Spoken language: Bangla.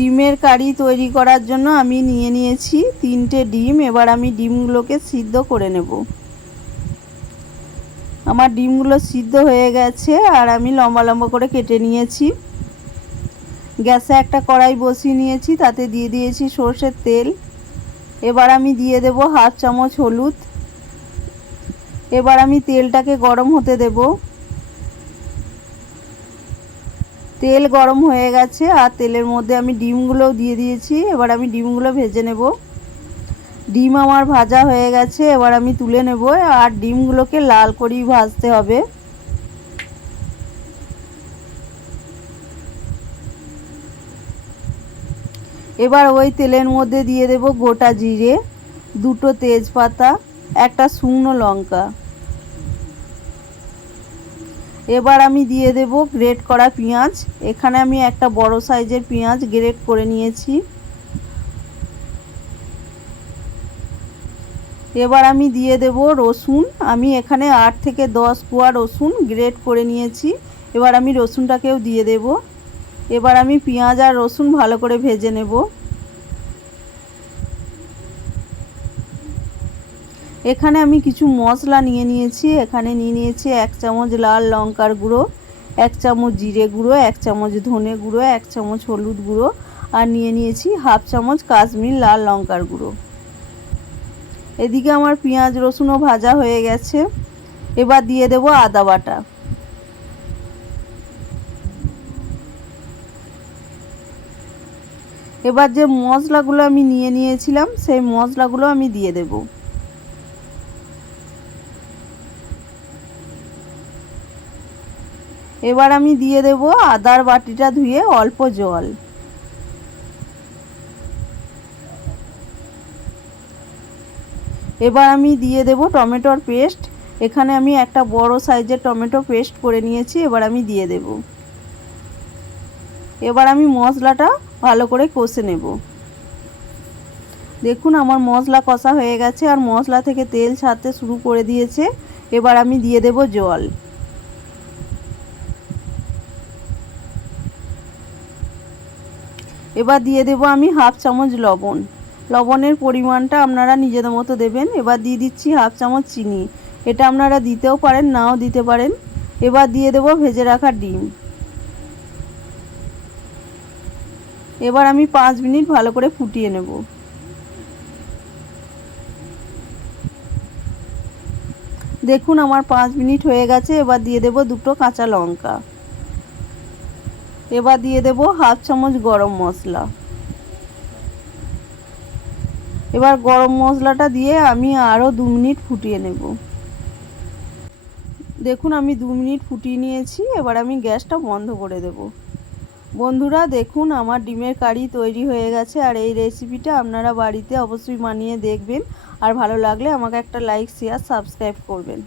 ডিমের কারি তৈরি করার জন্য আমি নিয়ে নিয়েছি তিনটে ডিম, এবার আমি ডিমগুলোকে সিদ্ধ করে নেব। আমার ডিমগুলো সিদ্ধ হয়ে গেছে আর আমি লম্বা লম্বা করে কেটে নিয়েছি। গ্যাসে একটা কড়াই বসিয়ে নিয়েছি, তাতে দিয়ে দিয়েছি সর্ষের তেল। এবার আমি দিয়ে দেব হাফ চামচ হলুদ। এবার আমি তেলটাকে গরম হতে দেব। তেল গরম হয়ে গেছে আর তেলের মধ্যে আমি ডিমগুলোও দিয়ে দিয়েছি। এবার আমি ডিমগুলো ভেজে নেব। ডিম আমার ভাজা হয়ে গেছে, এবার আমি তুলে নেব আর ডিমগুলোকে লাল করেই ভাজতে হবে। এবার ওই তেলের মধ্যে দিয়ে দেব গোটা জিরে, দুটো তেজপাতা, একটা শুকনো লঙ্কা। এবার আমি দিয়ে দেব গ্রেট করা পেঁয়াজ। এখানে আমি একটা বড় সাইজের পেঁয়াজ গ্রেট করে নিয়েছি। এবার আমি দিয়ে দেব রসুন। আমি এখানে আট থেকে দশ কোয়া রসুন গ্রেট করে নিয়েছি। এবার আমি রসুনটাকেও দিয়ে দেব। এবার আমি পেঁয়াজ আর রসুন ভালো করে ভেজে নেব। এখানে আমি কিছু মশলা নিয়ে নিয়েছি। এখানে নিয়ে নিয়েছি এক চামচ লাল লঙ্কার গুঁড়ো, এক চামচ জিরে গুঁড়ো, এক চামচ ধনে গুঁড়ো, এক চামচ হলুদ গুঁড়ো আর নিয়ে নিয়েছি হাফ চামচ কাশ্মীর লাল লঙ্কার গুঁড়ো। এদিকে আমার পেঁয়াজ রসুনও ভাজা হয়ে গেছে। এবার দিয়ে দেব আদা বাটা। এবার যে মশলাগুলো আমি নিয়ে নিয়েছিলাম, সেই মশলাগুলো আমি দিয়ে দেব। এবার আমি দিয়ে দেব আদার বাটিটা ধুয়ে অল্প জল। এবার আমি দিয়ে দেব টমেটোর পেস্ট। এখানে আমি একটা বড় সাইজের টমেটো পেস্ট করে নিয়েছি, এবার আমি দিয়ে দেব। এবার আমি মশলাটা ভালো করে কষে নেব। দেখুন আমার মশলা কষা হয়ে গেছে, আর মশলা থেকে তেল ছাড়তে শুরু করে দিয়েছে। এবার আমি দিয়ে দেব জল। এবার দিয়ে দেব আমি হাফ চামচ লবণ। লবণের পরিমাণটা আপনারা নিজেদের মতো দেবেন। এবার দিয়ে দিচ্ছি হাফ চামচ চিনি। এটা আপনারা দিতেও পারেন, নাও দিতে পারেন। এবার দিয়ে দেব ভেজে রাখা ডিম। এবার আমি পাঁচ মিনিট ভালো করে ফুটিয়ে নেব। দেখুন আমার পাঁচ মিনিট হয়ে গেছে। এবার দিয়ে দেব দুটো কাঁচা লঙ্কা। এবার দিয়ে দেব হাফ চামচ গরম মশলা। এবার গরম মশলাটা দিয়ে আমি আরও দু মিনিট ফুটিয়ে নেব। দেখুন, আমি দু মিনিট ফুটিয়ে নিয়েছি, এবার আমি গ্যাসটা বন্ধ করে দেব। বন্ধুরা, দেখুন, আমার ডিমের কারি তৈরি হয়ে গেছে, আর এই রেসিপিটা আপনারা বাড়িতে অবশ্যই মানিয়ে দেখবেন। আর ভালো লাগলে আমাকে একটা লাইক, শেয়ার, সাবস্ক্রাইব করবেন।